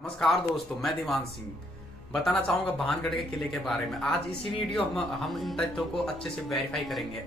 नमस्कार दोस्तों, मैं दिवान सिंह बताना चाहूंगा भानगढ़ के किले के बारे में। आज इसी वीडियो हम इन तथ्यों को अच्छे से वेरीफाई करेंगे।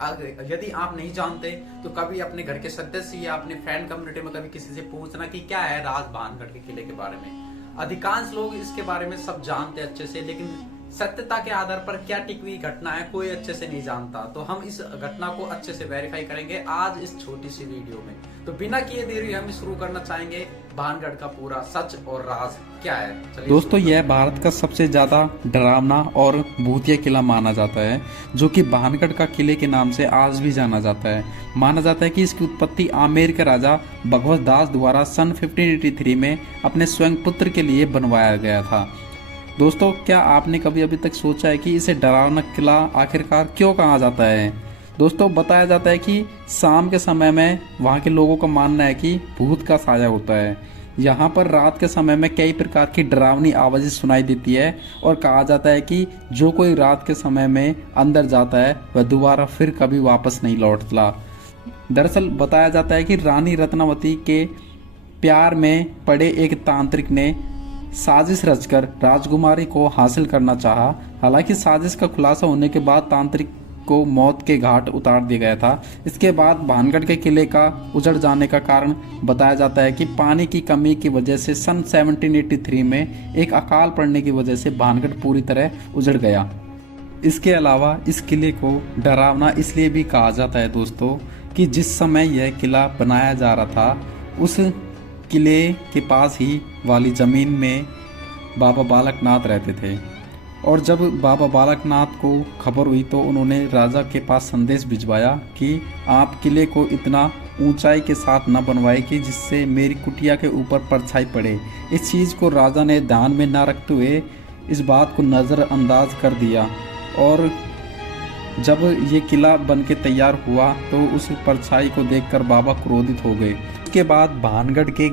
यदि आप नहीं जानते तो कभी अपने घर के सदस्य या अपने फ्रेंड कम्युनिटी में कभी किसी से पूछना कि क्या है राज भानगढ़ के किले के बारे में। अधिकांश लोग इसके बारे में सब जानते अच्छे से, लेकिन सत्यता के आधार पर क्या टिकी हुई घटना है कोई अच्छे से नहीं जानता। तो हम इस घटना को अच्छे से वेरीफाई करेंगे आज इस छोटी सी वीडियो में। तो बिना किए देरी हम शुरू करना चाहेंगे भानगढ़ का पूरा सच और राज क्या है। दोस्तों, यह भारत का सबसे ज्यादा डरावना और भूतिया किला माना जाता है, जो कि भानगढ़ का किले के नाम से आज भी जाना जाता है। माना जाता है कि इसकी उत्पत्ति आमेर के राजा भगवत दास द्वारा सन 1583 में अपने स्वयं पुत्र के लिए बनवाया गया था। दोस्तों, क्या आपने कभी अभी तक सोचा है कि इसे डरावना किला आखिरकार क्यों कहा जाता है? दोस्तों, बताया जाता है कि शाम के समय में वहाँ के लोगों का मानना है कि भूत का साया होता है। यहाँ पर रात के समय में कई प्रकार की डरावनी आवाज़ें सुनाई देती है और कहा जाता है कि जो कोई रात के समय में अंदर जाता है वह दोबारा फिर कभी वापस नहीं लौटता। दरअसल बताया जाता है कि रानी रत्नावती के प्यार में पड़े एक तांत्रिक ने साजिश रचकर राजकुमारी को हासिल करना चाहा। हालांकि साजिश का खुलासा होने के बाद तांत्रिक को मौत के घाट उतार दिया गया था। इसके बाद भानगढ़ के किले का उजड़ जाने का कारण बताया जाता है कि पानी की कमी की वजह से सन 1783 में एक अकाल पड़ने की वजह से भानगढ़ पूरी तरह उजड़ गया। इसके अलावा इस किले को डरावना इसलिए भी कहा जाता है दोस्तों कि जिस समय यह किला बनाया जा रहा था उस किले के पास ही वाली ज़मीन में बाबा बालकनाथ रहते थे, और जब बाबा बालकनाथ को खबर हुई तो उन्होंने राजा के पास संदेश भिजवाया कि आप किले को इतना ऊंचाई के साथ न बनवाए कि जिससे मेरी कुटिया के ऊपर परछाई पड़े। इस चीज़ को राजा ने ध्यान में न रखते हुए इस बात को नज़रअंदाज कर दिया, और जब ये किला बन के तैयार हुआ तो उस परछाई को देखकर बाबा क्रोधित हो गए। उसके बाद भानगढ़ के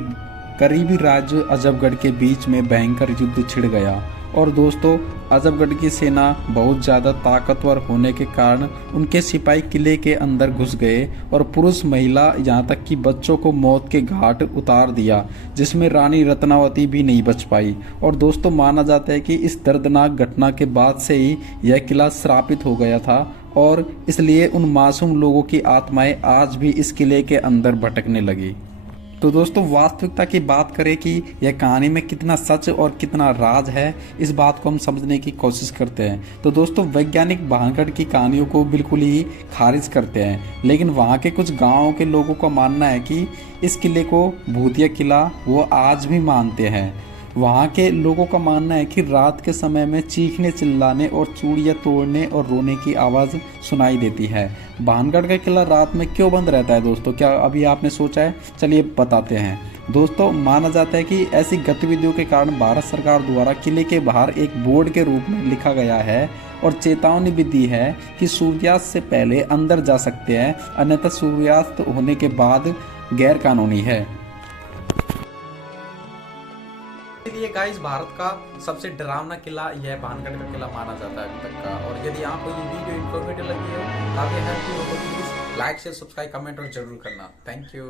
करीबी राज्य अजबगढ़ के बीच में भयंकर युद्ध छिड़ गया, और दोस्तों अजबगढ़ की सेना बहुत ज़्यादा ताकतवर होने के कारण उनके सिपाही किले के अंदर घुस गए और पुरुष महिला यहाँ तक कि बच्चों को मौत के घाट उतार दिया, जिसमें रानी रत्नावती भी नहीं बच पाई। और दोस्तों, माना जाता है कि इस दर्दनाक घटना के बाद से ही यह किला श्रापित हो गया था, और इसलिए उन मासूम लोगों की आत्माएं आज भी इस किले के अंदर भटकने लगी। तो दोस्तों, वास्तविकता की बात करें कि यह कहानी में कितना सच और कितना राज है, इस बात को हम समझने की कोशिश करते हैं। तो दोस्तों, वैज्ञानिक भानगढ़ की कहानियों को बिल्कुल ही खारिज करते हैं, लेकिन वहाँ के कुछ गाँवों के लोगों का मानना है कि इस किले को भूतिया किला वो आज भी मानते हैं। वहाँ के लोगों का मानना है कि रात के समय में चीखने, चिल्लाने और चूड़ियाँ तोड़ने और रोने की आवाज़ सुनाई देती है। भानगढ़ का किला रात में क्यों बंद रहता है दोस्तों, क्या अभी आपने सोचा है? चलिए बताते हैं। दोस्तों, माना जाता है कि ऐसी गतिविधियों के कारण भारत सरकार द्वारा किले के बाहर एक बोर्ड के रूप में लिखा गया है और चेतावनी भी दी है कि सूर्यास्त से पहले अंदर जा सकते हैं, अन्यथा सूर्यास्त होने के बाद गैर कानूनी है। इसलिए गाइस, भारत का सबसे डरावना किला यह भानगढ़ का किला माना जाता है अभी तक का। और यदि आपको ये वीडियो इन्फॉर्मेटिव लगी हो, काफी हेल्पफुल हो, तो please like share subscribe comment और जरूर करना। Thank you.